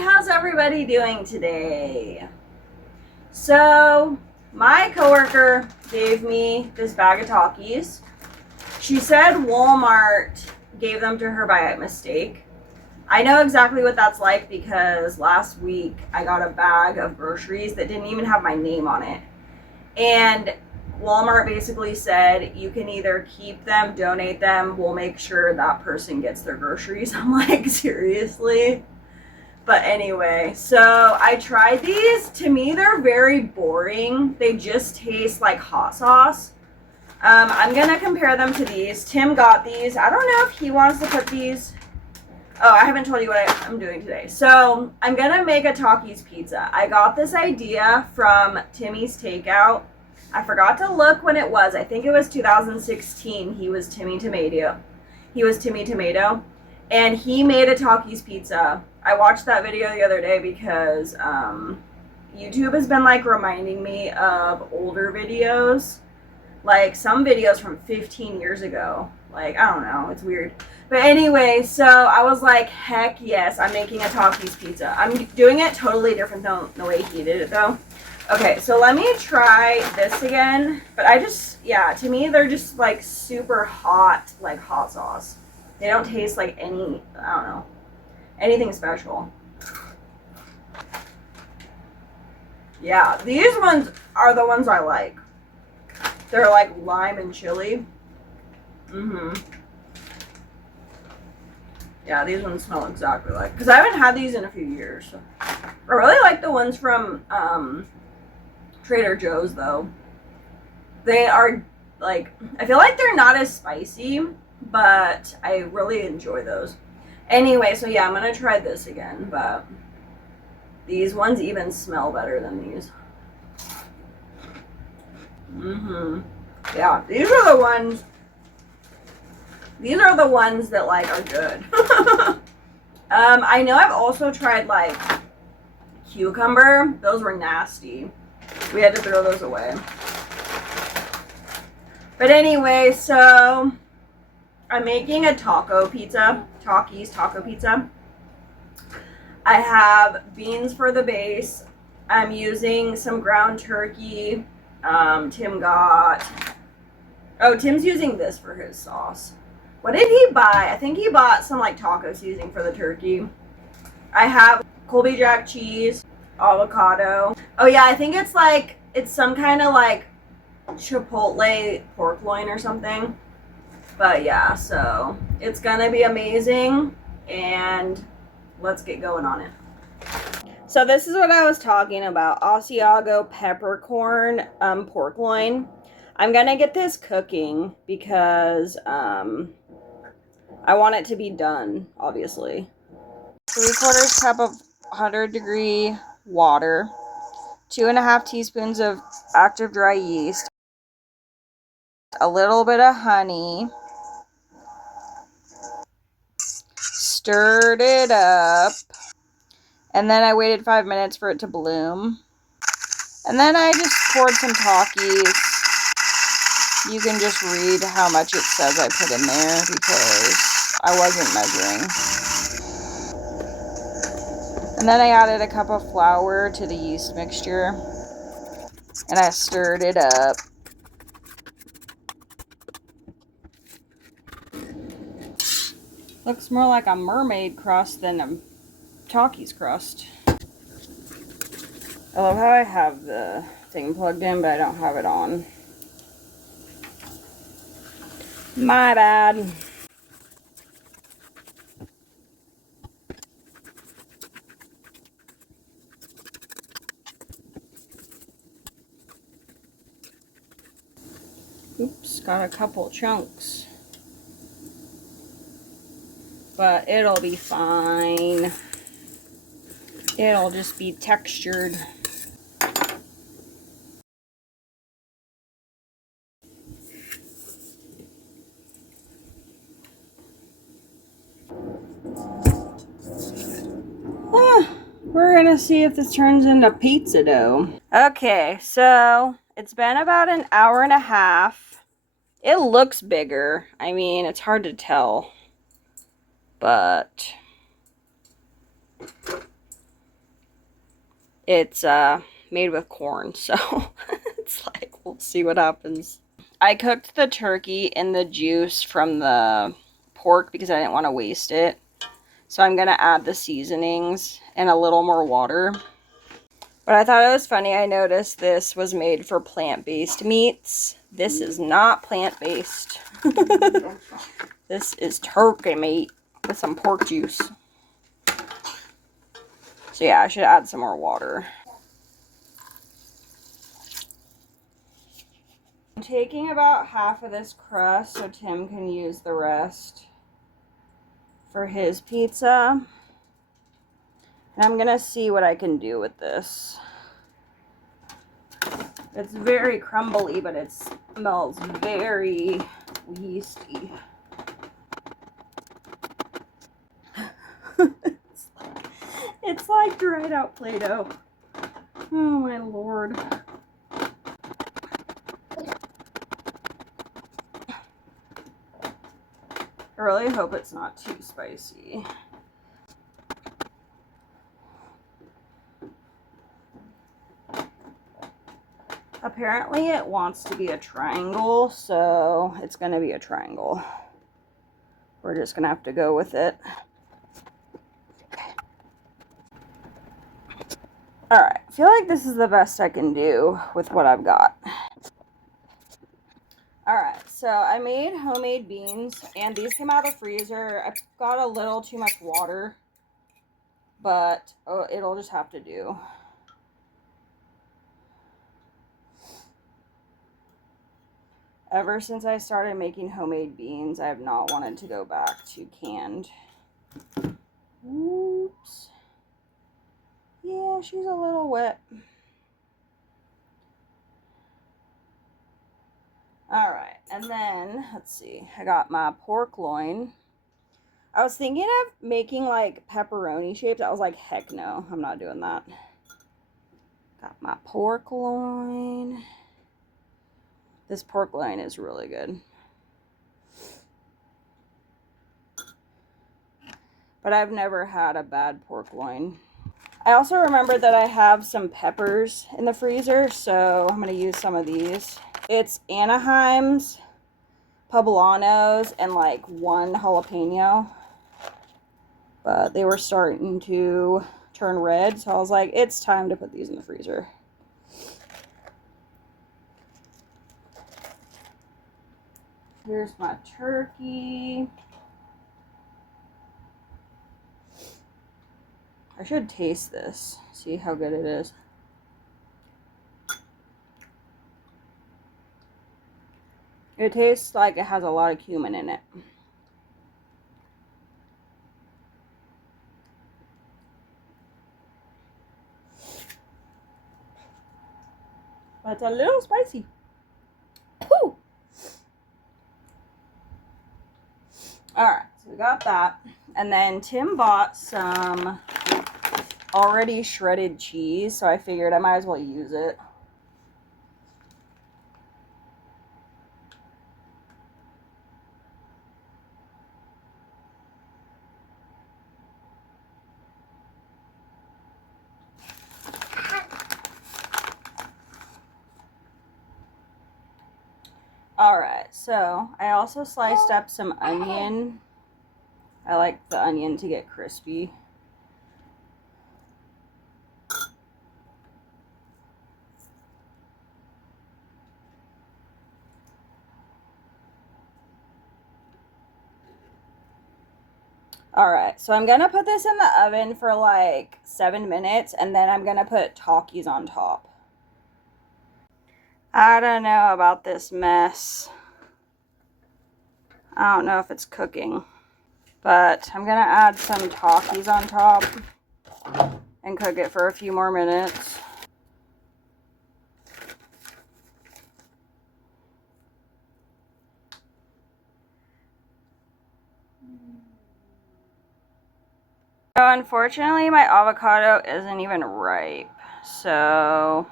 how's everybody doing today? So, my coworker gave me this bag of Takis. She said Walmart gave them to her by mistake. I know exactly what that's like because last week I got a bag of groceries that didn't even have my name on it. And Walmart basically said, you can either keep them, donate them, we'll make sure that person gets their groceries. I'm like, seriously? But anyway, so I tried these. To me, they're very boring. They just taste like hot sauce. I'm going to compare them to these. Tim got these. I don't know if he wants to put these. Oh, I haven't told you what I'm doing today. So I'm going to make a Takis Pizza. I got this idea from Timmy's Takeout. I forgot to look when it was. I think it was 2016. He was Timmy Tomato. And he made a Takis Pizza. I watched that video the other day because YouTube has been like reminding me of older videos. Like some videos from 15 years ago. Like, I don't know. It's weird. But anyway, so I was like, heck yes, I'm making a Takis Pizza. I'm doing it totally different than the way he did it though. Okay, so let me try this again. But to me, they're just like super hot, like hot sauce. They don't taste like any, I don't know, anything special. Yeah, these ones are the ones I like. They're like lime and chili. Yeah, these ones smell exactly like, because I haven't had these in a few years. So. I really like the ones from Trader Joe's though. They are like, I feel like they're not as spicy, but I really enjoy those. Anyway, so yeah, I'm gonna try this again, but these ones even smell better than these. Yeah, these are the ones that like are good. I know I've also tried like cucumber. Those were nasty. We had to throw those away. But anyway, so I'm making a taco pizza, Takis taco pizza. I have beans for the base. I'm using some ground turkey. Tim's using this for his sauce. What did he buy? I think he bought some like taco seasoning for the turkey. I have Colby Jack cheese, avocado. Oh yeah, I think it's some kind of like chipotle pork loin or something. But yeah, so it's gonna be amazing and let's get going on it. So this is what I was talking about, Asiago peppercorn pork loin. I'm gonna get this cooking because I want it to be done, obviously. 3/4 cup of 100-degree water, 2.5 teaspoons of active dry yeast, a little bit of honey, stirred it up, and then I waited 5 minutes for it to bloom. And then I just poured some Takis. You can just read how much it says I put in there because I wasn't measuring. And then I added a cup of flour to the yeast mixture. And I stirred it up. Looks more like a mermaid crust than a Takis crust. I love how I have the thing plugged in, but I don't have it on. My bad. Oops, got a couple chunks. But it'll be fine. It'll just be textured. We're gonna see if this turns into pizza dough. Okay, so it's been about an hour and a half. It looks bigger. I mean, it's hard to tell. But It's made with corn, so it's like, we'll see what happens. I cooked the turkey in the juice from the pork because I didn't want to waste it. So I'm going to add the seasonings and a little more water. But I thought it was funny. I noticed this was made for plant-based meats. This is not plant-based. This is turkey meat with some pork juice. So yeah, I should add some more water. I'm taking about half of this crust so Tim can use the rest for his pizza. And I'm gonna see what I can do with this. It's very crumbly, but it smells very yeasty. It's like dried out Play-Doh. Oh my lord. I really hope it's not too spicy. Apparently it wants to be a triangle, so it's going to be a triangle. We're just going to have to go with it. Alright, I feel like this is the best I can do with what I've got. Alright, so I made homemade beans, and these came out of the freezer. I got a little too much water, but it'll just have to do. Ever since I started making homemade beans, I have not wanted to go back to canned. Oops. Yeah, she's a little wet. Alright, and then, let's see, I got my pork loin. I was thinking of making like pepperoni shapes. I was like, heck no, I'm not doing that. Got my pork loin. This pork loin is really good. But I've never had a bad pork loin. I also remembered that I have some peppers in the freezer, so I'm going to use some of these. It's Anaheim's, poblanos, and like one jalapeno. But they were starting to turn red, so I was like, it's time to put these in the freezer. Here's my turkey. I should taste this, see how good it is. It tastes like it has a lot of cumin in it. But it's a little spicy. Whew. Alright, so we got that. And then Tim bought some already shredded cheese, so I figured I might as well use it. Alright, so I also sliced up some onion. I like the onion to get crispy. Alright, so I'm gonna put this in the oven for like 7 minutes, and then I'm gonna put Takis on top. I don't know about this mess. I don't know if it's cooking. But I'm gonna add some Takis on top and cook it for a few more minutes. So unfortunately, my avocado isn't even ripe, so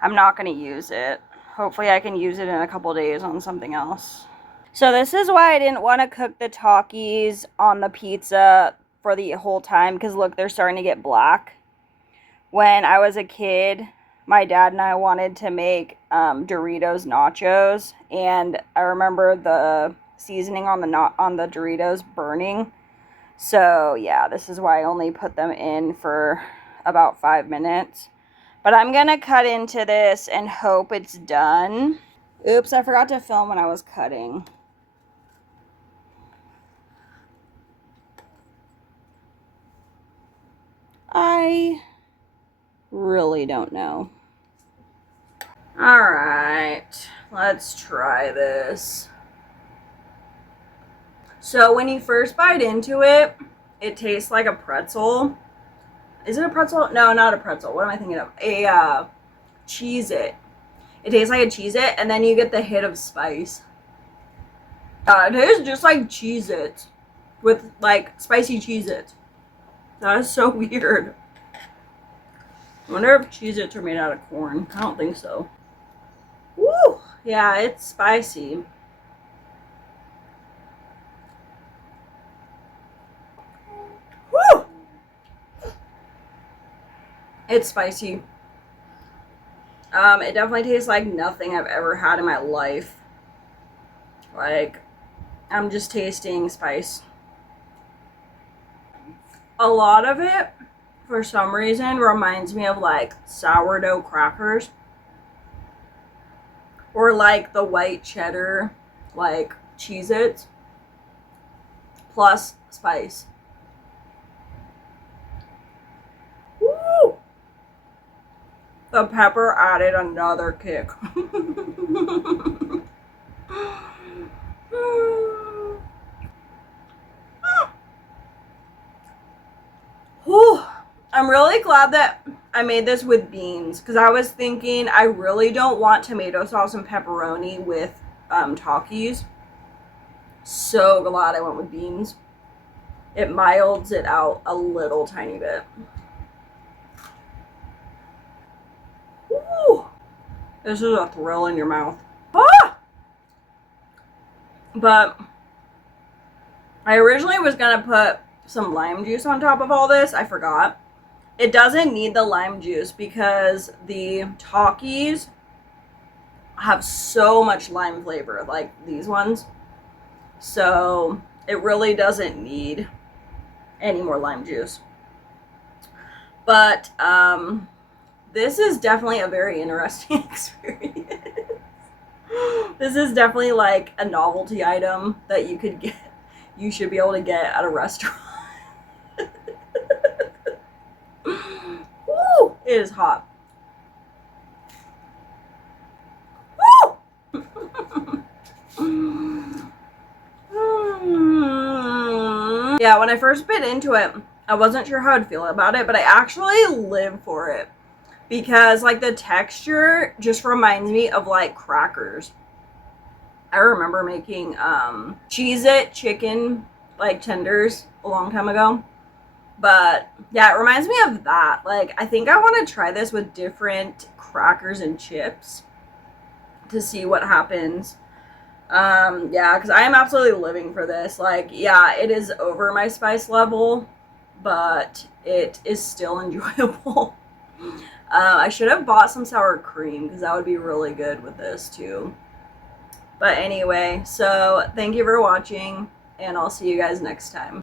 I'm not going to use it. Hopefully I can use it in a couple days on something else. So this is why I didn't want to cook the Takis on the pizza for the whole time, because look, they're starting to get black. when I was a kid, my dad and I wanted to make Doritos nachos, and I remember the seasoning on the Doritos burning. So yeah, this is why I only put them in for about 5 minutes. But I'm gonna cut into this and hope it's done. Oops, I forgot to film when I was cutting. I really don't know. Alright, let's try this. So when you first bite into it, it tastes like a pretzel. Is it a pretzel? No, not a pretzel. What am I thinking of? A Cheez-It. It tastes like a Cheez-It, and then you get the hit of spice. It tastes just like Cheez-It with like spicy Cheez-It. That is so weird. I wonder if Cheez-Its are made out of corn. I don't think so. Woo! Yeah, it's spicy. Woo! It's spicy. It definitely tastes like nothing I've ever had in my life. Like, I'm just tasting spice. A lot of it, for some reason, reminds me of like sourdough crackers. Or like the white cheddar, like Cheez-Its. Plus spice. Woo! The pepper added another kick. Whew. I'm really glad that I made this with beans, because I was thinking I really don't want tomato sauce and pepperoni with Takis. So glad I went with beans. It milds it out a little tiny bit. Woo. This is a thrill in your mouth. Ah! But I originally was going to put some lime juice on top of all this. I forgot. It doesn't need the lime juice because the Takis have so much lime flavor, like these ones. So it really doesn't need any more lime juice. But this is definitely a very interesting experience. This is definitely like a novelty item that you could get. You should be able to get at a restaurant. Woo! It is hot. Woo! Yeah, when I first bit into it, I wasn't sure how I'd feel about it, but I actually live for it. Because, like, the texture just reminds me of, like, crackers. I remember making Cheez-It chicken, like, tenders a long time ago. But, yeah, it reminds me of that. Like, I think I want to try this with different crackers and chips to see what happens. Yeah, because I am absolutely living for this. Like, yeah, it is over my spice level, but it is still enjoyable. I should have bought some sour cream because that would be really good with this too. But anyway, so thank you for watching, and I'll see you guys next time.